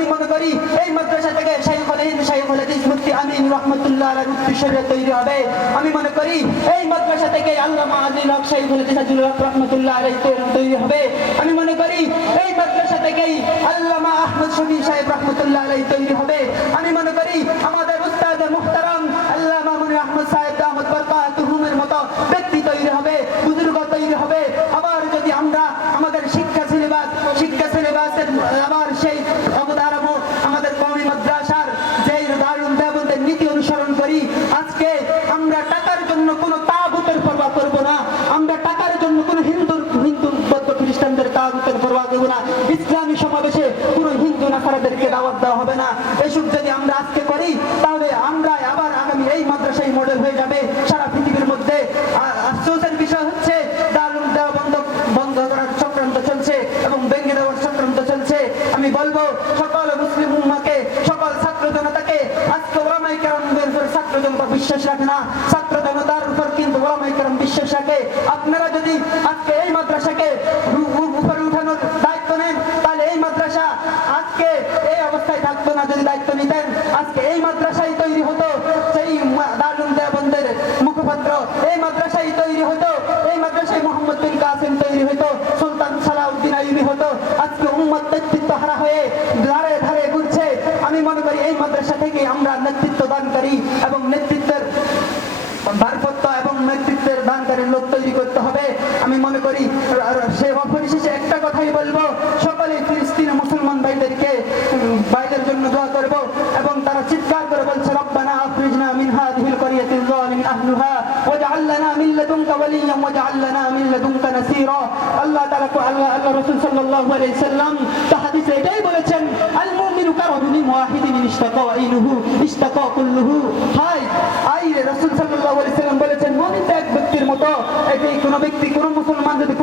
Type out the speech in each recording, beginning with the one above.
আমি মনে করি এই মাদ্রাসা থেকে শাইখুল হিন্দ শাইখুল হাদিস মুফতি আমিন রাহমাতুল্লাহ আলাইহি মুফতি শরীয়ত তৈরি হবে। আমি মনে করি এই মাদ্রাসা থেকে আল্লামা আজিল হক শাইখুল হাদিস আজুল হক রাহমাতুল্লাহ আলাইহি তৈরি হবে। আমি মনে করি এই মাদ্রাসা থেকেই আল্লামা আহমদ শফি সাহেব রাহমাতুল্লাহ আলাইহি তৈরি হবে। আমি মনে করি আমাদের উস্তাদ মুহতারাম আল্লামা মুনির আহমদ সাহেব দামাত বরকাতুহুমের মতো ব্যক্তি তৈরি হবে, বুজুর্গ তৈরি হবে। আবার যদি আমরা আমাদের শিক্ষা সিলেবাসের আবার সেই অবধারণ আমাদের কওমি মাদ্রাসার যেই দারুল দেওবন্দের নীতি অনুসরণ করি, আজকে আমরা টাকার জন্য কোনো তাগুতের পরোয়া করব না, আমরা টাকার জন্য কোনো হিন্দু বৌদ্ধ খ্রিস্টানদের তাগুতের পরোয়া করব না, ইসলামী সমাবেশে কোনো হিন্দু নাসারাদেরকে দাওয়াত দেওয়া হবে না। এসব যদি আমরা আজকে করি তাহলে আমরা আবার আগামী এই মাদ্রাসায় মডেল হয়ে যাবে সারা পৃথিবীর মধ্যে। আফসোসের বিষয় হচ্ছে দারুল দেওবন্দ বন্ধ করার চক্রান্ত চলছে এবং ভেঙে দেওয়ার চক্রান্ত চলছে। আমি বলবো সকল মুসলিম উম্মাহকে, সকল ছাত্র জনতাকে, আজকে ওলামায়ে কেরামদের উপর ছাত্র জনতা বিশ্বাস রাখে না, ছাত্র জনতার উপর কিন্তু ওলামায়ে কেরাম বিশ্বাস রাখে। আপনারা যদি আজকে এই মাদ্রাসাকে উপরে উঠানোর দায়িত্ব নেন তাহলে এই মাদ্রাসা আজকে এই অবস্থায় থাকতো না। যদি দায়িত্ব নিতেন আজকে এই মাদ্রাসায় তৈরি হতো সেই দারুল দেওবন্দের মুখপাত্র, এই মাদ্রাসায় তৈরি হতো, এই মাদ্রাসায় মোহাম্মদ বিন কাসিম তৈরি হতো, সুলতান সালাউদ্দিন আইয়ুবী হতো। আজকে উম্মত নেতৃত্ব হারা হয়ে ধারে ধারে ঘুরছে। আমি মনে করি এই মাদ্রাসা থেকে আমরা নেতৃত্ব দানকারী এবং নেতৃত্বের ভারপত্র এবং নেতৃত্বের দানকারী লোক তৈরি করতে হবে। আমি মনে করি সে অপরিশেষে একটা কথাই বলবো, সকলে ফিলিস্তিনের মুসলমান ভাইদের জন্য দোয়া করব এবং তারা চিৎকার করে বলছে রব্বানা আখরিজনা মিন হাযিহিল ক্বরিয়াতিল যালিম আহলুহা ওয়াজআল লানা মিন লাদুনকা ওয়ালিয়্যান ওয়াজআল লানা মিন লাদুনকা নাসীরা। আল্লাহ তাআলা আল্লাহ রাসূল সাল্লাল্লাহু আলাইহি সাল্লাম তা হাদিসে এটাই বলেছেন, আল মুমিনু কারাজুলিন ওয়াহিদিন ইশতাকা আইনুহু ইশতাকা কুল্লুহু। হাই রাসূল সাল্লাল্লাহু আলাইহি সাল্লাম বলেছেন মুমিন এক ব্যক্তির মতো। এই কোন ব্যক্তি, কোন মুসলমান যদি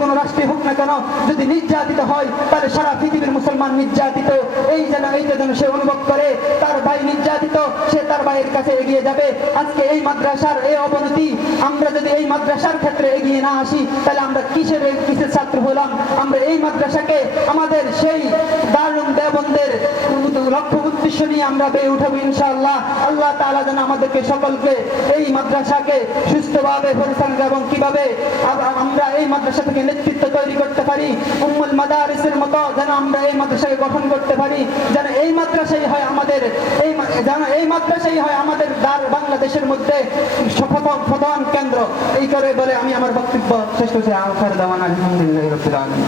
কোন রাষ্ট্রে হোক না কেন যদি নির্যাতিত হয় তাহলে সারা পৃথিবীর মুসলমান নির্যাতিত এই যেন সে অনুভব করে তার ভাই নির্যাতিত, সে তার ভাইয়ের কাছে এগিয়ে যাবে। আজকে এই মাদ্রাসার এই অবনতি, আমরা যদি এই মাদ্রাসার ক্ষেত্রে এগিয়ে না আসি তাহলে আমরা কিসের ছাত্র হলাম? আমরা এই মাদ্রাসাকে আমাদের সেই দারুল দেওবন্দের লক্ষ্য উদ্দেশ্য নিয়ে আমরা বেড়ে উঠাবো ইনশাআল্লাহ। আল্লাহ তাআলা যেন আমাদেরকে সকলকে এই মাদ্রাসাকে সুস্থভাবে পরিচালনা এবং কিভাবে আমরা এই মাদ্রাসা থেকে নেতৃত্ব তৈরি করতে পারি, উম্মুল মাদারিসের মতো যেন আমরা এই মাদ্রাসাকে গঠন করতে পারি, যেন এই মাদ্রাসাই হয় আমাদের বাংলাদেশের মধ্যে প্রধান কেন্দ্র। এই করে বলে আমি আমার বক্তব্য শেষ করছি। আলহামদুলিল্লাহ রাব্বিল আলামিন।